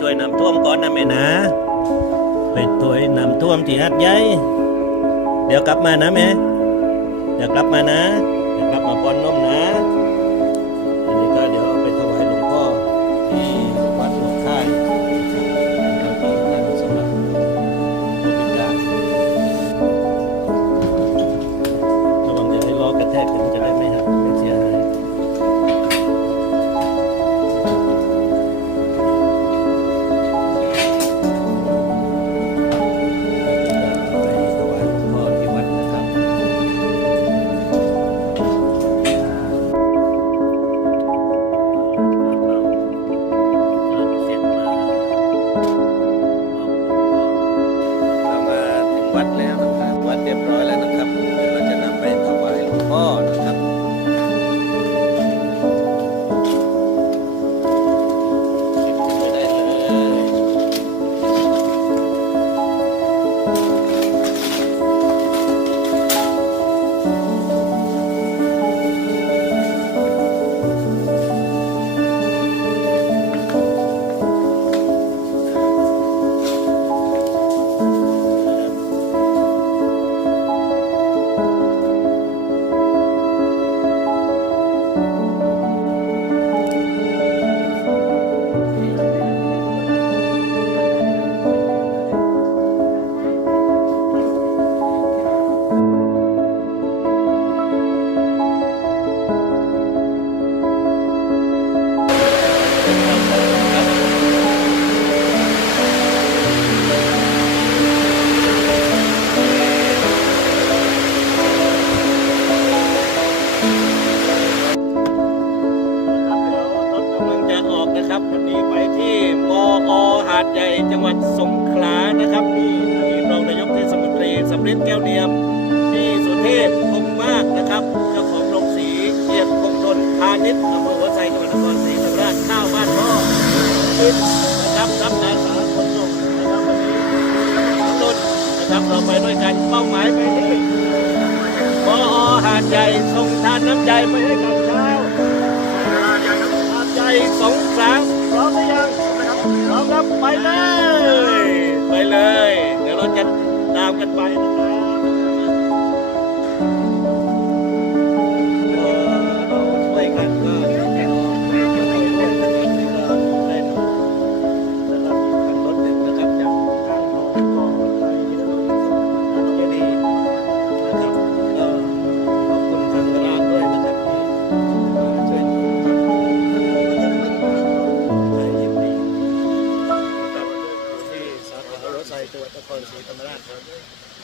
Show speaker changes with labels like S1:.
S1: ช่วยน้ำท่วมก่อนนะแม่นะ ไปช่วยน้ำท่วมที่หัดใหญ่เดี๋ยวกลับมานะแม่เดี๋ยวกลับมานะ เดี๋ยวกลับมาป้อนนมนะ หาดใหญ่จังหวัดสงขลานะครับนี่อดีตรองนายกเทศมนตรีสำเร็จแก้วเนียมพี่สุเทพคงมากนะครับเจ้าของโรงสีเกียร์คงทนพาณิชย์อำเภอหัวไซจังหวัดนครศรีธรรมราชข้าวบ้านพ่อขึ้นนะครับรับอาสาขนส่งนะครับวันนี้ต้นนะครับเราไปด้วยกันเป้าหมายไปที่มอหาดใหญ่ส่งทานน้ำใจไปให้กับชาวหาดใหญ่สงขลาพร้อมหรือยัง พร้อมครับไปเลย ไปเลย เดี๋ยวเราจะตามกันไปนะครับ ค